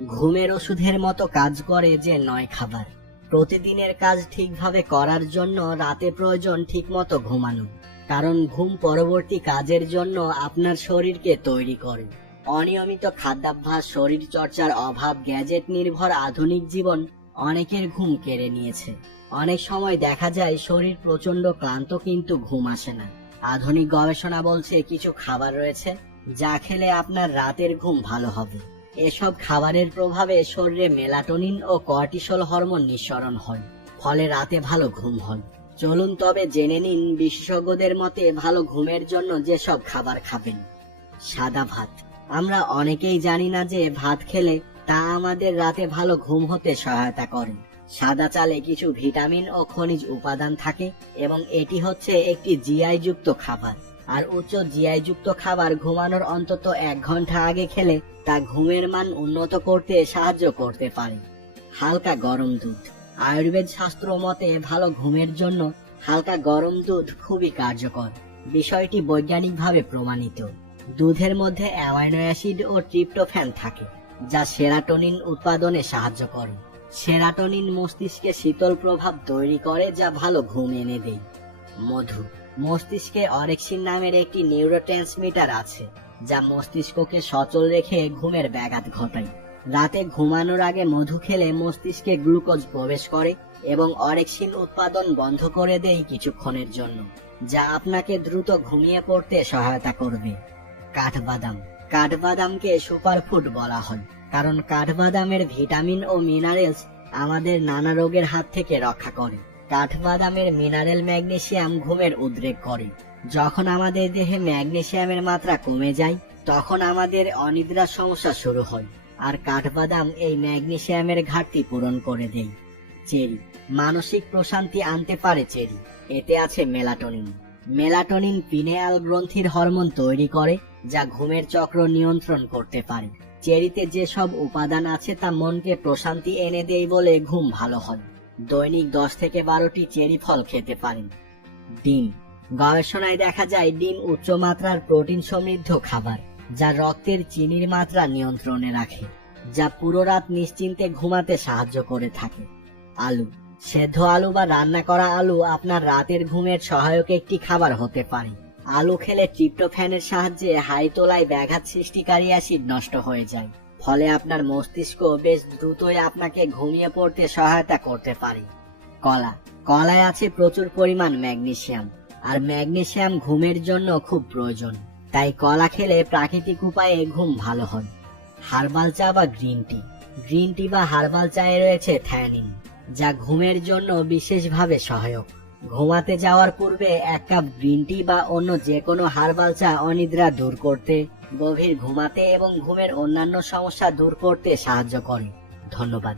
ঘুমের ওষুধের মতো কাজ করে যে 9 খাবার। প্রতিদিনের কাজ ঠিকভাবে করার জন্য রাতে প্রয়োজন ঠিকমতো ঘুমানো, কারণ ঘুম পরবর্তী কাজের জন্য আপনার শরীরকে তৈরি করে। অনিয়মিত খাদ্যাভ্যাস, শরীর চর্চার অভাব, গ্যাজেট নির্ভর আধুনিক জীবন অনেকের ঘুম কেড়ে নিয়েছে। অনেক সময় দেখা যায় শরীর প্রচন্ড ক্লান্ত কিন্তু ঘুম আসে না। আধুনিক গবেষণা বলছে কিছু খাবার রয়েছে যা খেলে আপনার রাতের ঘুম ভালো হবে। এসব খাবারের প্রভাবে শরীরে মেলাটোনিন ও কর্টিসল হরমোন নিঃসরণ হয়, ফলে রাতে ভালো ঘুম হয়। চলুন তবে জেনে নিন বিশেষজ্ঞদের মতে ভালো ঘুমের জন্য যেসব খাবার খাবেন। সাদা ভাত। আমরা অনেকেই জানি না যে ভাত খেলে তা আমাদের রাতে ভালো ঘুম হতে সহায়তা করে। সাদা চালে কিছু ভিটামিন ও খনিজ উপাদান থাকে এবং এটি হচ্ছে একটি জিআই যুক্ত খাবার। আর উচ্চ জিআই যুক্ত খাবার ঘুমানোর অন্তত 1 ঘন্টা আগে খেলে তা ঘুমের মান উন্নত করতে সাহায্য করতে পারে। হালকা গরম দুধ। আয়ুর্বেদ শাস্ত্র মতে ভালো ঘুমের জন্য হালকা গরম দুধ খুবই কার্যকর। বিষয়টি বৈজ্ঞানিকভাবে প্রমাণিত। দুধের মধ্যে অ্যামাইনো অ্যাসিড ও ট্রিপ্টোফ্যান থাকে, যা সেরাটোনিন উৎপাদনে সাহায্য করে। সেরাটোনিন মস্তিষ্কে শীতল প্রভাব তৈরি করে, যা ভালো ঘুম এনে দেয়। মধু। মস্তিষ্কে অরেক্সিন নামের একটি নিউরোট্রান্সমিটার আছে, যা মস্তিষ্ককে সচল রেখে ঘুমের ব্যাঘাত ঘটায়। রাতে ঘুমানোর আগে মধু খেলে মস্তিষ্কে গ্লুকোজ প্রবেশ করে এবং অরেক্সিন উৎপাদন বন্ধ করে দেয় কিছুক্ষণের জন্য, যা আপনাকে দ্রুত ঘুমিয়ে পড়তে সহায়তা করবে। কাঠবাদাম। কাঠবাদামকে সুপারফুড বলা হয়, কারণ কাঠবাদামের ভিটামিন ও মিনারেলস আমাদের নানা রোগের হাত থেকে রক্ষা করে। কাঠবাদামের মিনারেল ম্যাগনেসিয়াম ঘুমের উদ্রেক করে। যখন আমাদের দেহে ম্যাগনেসিয়ামের মাত্রা কমে যায়, তখন আমাদের অনিদ্রার সমস্যা শুরু হয়, আর কাঠবাদাম এই ম্যাগনেসিয়ামের ঘাটতি পূরণ করে দেয়। চেরি। মানসিক প্রশান্তি আনতে পারে চেরি। এতে আছে মেলাটোনিন। মেলাটোনিন পিনেয়াল গ্রন্থির হরমোন তৈরি করে, যা ঘুমের চক্র নিয়ন্ত্রণ করতে পারে। চেরিতে যেসব উপাদান আছে তা মনকে প্রশান্তি এনে দেয় বলে ঘুম ভালো হয়। দৈনিক 10 থেকে 12টি চেরি ফল খেতে পারেন। ডিম। গবেষণায় দেখা যায় ডিম উচ্চ মাত্রার প্রোটিন সমৃদ্ধ খাবার, যা রক্তের চিনির মাত্রা নিয়ন্ত্রণে রাখে, যা পুরো রাত নিশ্চিন্তে ঘুমাতে সাহায্য করে থাকে। আলু। সেদ্ধ আলু বা রান্না করা আলু আপনার রাতের ঘুমের সহায়ক একটি খাবার হতে পারে। আলু খেলে ট্রিপ্টোফ্যানের সাহায্যে হাই তোলায় ব্যাঘাত সৃষ্টিকারী অ্যাসিড নষ্ট হয়ে যায়, ফলে আপনার মস্তিষ্ক বেশ দ্রুতই আপনাকে ঘুমিয়ে পড়তে সহায়তা করতে পারে। কলা। কলায় আছে প্রচুর পরিমাণ ম্যাগনেসিয়াম, আর ম্যাগনেসিয়াম ঘুমের জন্য খুব প্রয়োজন, তাই কলা খেলে প্রাকৃতিক উপায়ে ঘুম ভালো হয়। হার্বাল চা বা গ্রিন টি। গ্রিন টি বা হার্বাল চায়ে রয়েছে থায়ানিন, যা ঘুমের জন্য বিশেষভাবে সহায়ক। ঘুমাতে যাওয়ার পূর্বে 1 কাপ গ্রিন টি বা অন্য যে কোনো হার্বাল চা অনিদ্রা দূর করতে, গভীর ঘুমাতে এবং ঘুমের অন্যান্য সমস্যা দূর করতে সাহায্য করে। ধন্যবাদ।